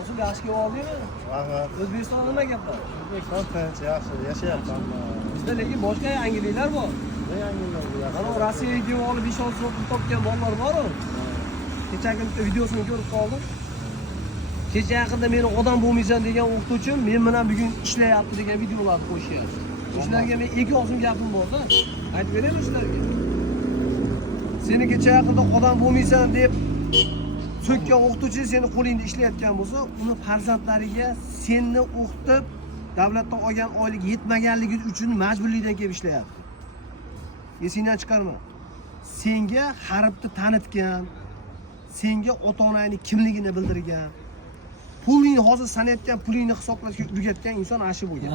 Nasıl yaxshi kelib oldingmi? Rahmat. O'zbekistonda nima gap bor? O'zbekiston tinch, yaxshi yashayapman. Bizda lekin boshqa yangiliklar bor. Ne yangilik bu? Mana Rossiyaga kelib olib 5-6 so'm topgan bolalar bor-ku. Kecha kunda videosini ko'rib qoldim. Kecha yaqinda meni odam bo'lmaysan degan o'qituvchim men bilan bugun ishlayapti degan videolarni qo'shyapti. Shularga men 2 og'zim gapim bor-da. Aytib beraymi shularga? Seni kecha yaqinda odam bo'lmaysan deb so'kkan o'qituvchi seni qo'lingda ishlayotgan bo'lsa, uni farzandlariga seni o'qitib, davlatdan olgan oylik yetmaganligi uchun majburlikdan kelib ishlayapti. Esingdan chiqarma. Senga harfni tanitgan, senga ota-onangni kimligini bildirgan, pulingni hozir sanayotgan pulingni hisoblashga o'rgatgan inson ashi bo'lgan.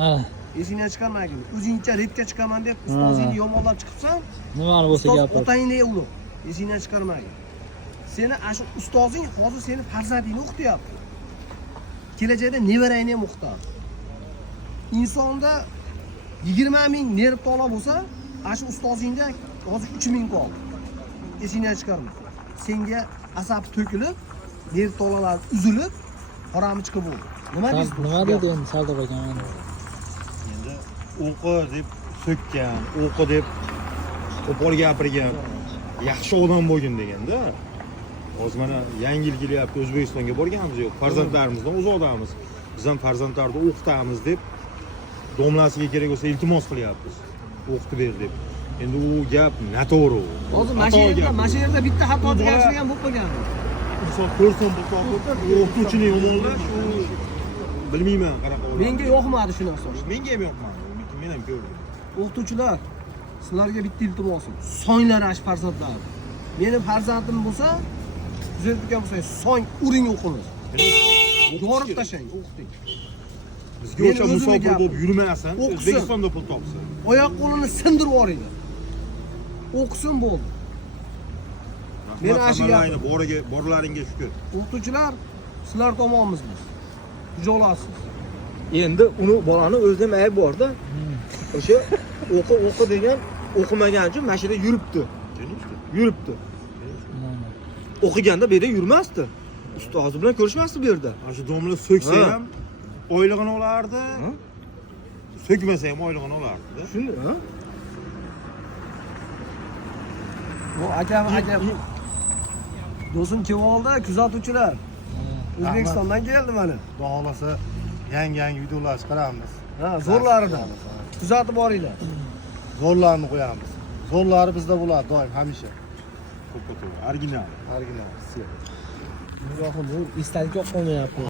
Esingdan chiqarmagin. O'zingcha redga chiqaman deb ustozingni yomonlab chiqibsan, nimani bo'lsa gapir. Otangni ulug'. Esingdan chiqarmagin. Seni ashu ustozing hozir seni farzandingni o'qityapti. Kelajakda nevarangni ham o'qitadi. Insonda 20 ming nerv tola bo'lsa, ashu ustozingda hozir 3 ming qoldi. Esingdan chiqarma. Senga asab to'kilib, nerv tolalar uzilib, qorami chiqib bo'ldi. Nima deysiz? Nima deydi endi Sardor aka? Endi o'qi deb so'kkan, o'qi deb qo'pol gapirgan, yaxshi odam bo'lgin deganda. Hozir mana yangi yil kelyapti, O'zbekistonga borganimiz yo'q. Farzandlarimizdan uzoqdamiz. Biz ham farzandlarni o'qitamiz deb domlasiga kerak bo'lsa iltimos qilyapmiz. O'qitib ber deb. Endi u gap noto'g'ri. Hozir mashinada bitta xato qilganchilik ham bo'lib qolgan. Inson ko'rsin bu topib, o'qituvchini yomonlash, u bilmayman qanaqa. Menga yoqmadi shu narsa. Menga ham yoqmadi. Men ham ko'rdim. O'qituvchilar, sizlarga bitta iltimosim. Songlar ash farzandlar. Mening farzandim bo'lsa, tuzatgan bo'lsa, song uring o'qimiz. Yorib tashlang, o'qiting. Bizga o'sha musofir bo'lib yurmasin, O'zbekistonda pul topsin. Oyoq qo'lini sindirib yuboringlar. O'qisin bo'ldi. Men ashiga borlaringga shukur. o'qituvchilar, sizlar tomonimiz biz. Jolasiz. Endi uni bolani o'zidan ayb bor-da. O'sha o'qi degan o'qimagan uchun mashina yuribdi. Yuribdi. O'qiganda bu yerda yurmasdi. Ustozi bilan ko'rishmasdi bu yerda. Shu domla so'ksa ham oylig'ini olardi. So'kmasa ham oylig'ini olardi. Shuni, ha? Bu akam. Do'stim kelib oldi, kuzatuvchilar. O'zbekistondan keldi mana. Xudo xolasa yangi videolar chiqaramiz. Ha, zo'rlaridan. Kuzatib boringlar. Zo'rlarni qo'yamiz. Zo'rlari bizda bo'ladi doim hamisha. To'ppa-to'g'ri, original. Bu istalik yo'q qolmayapti.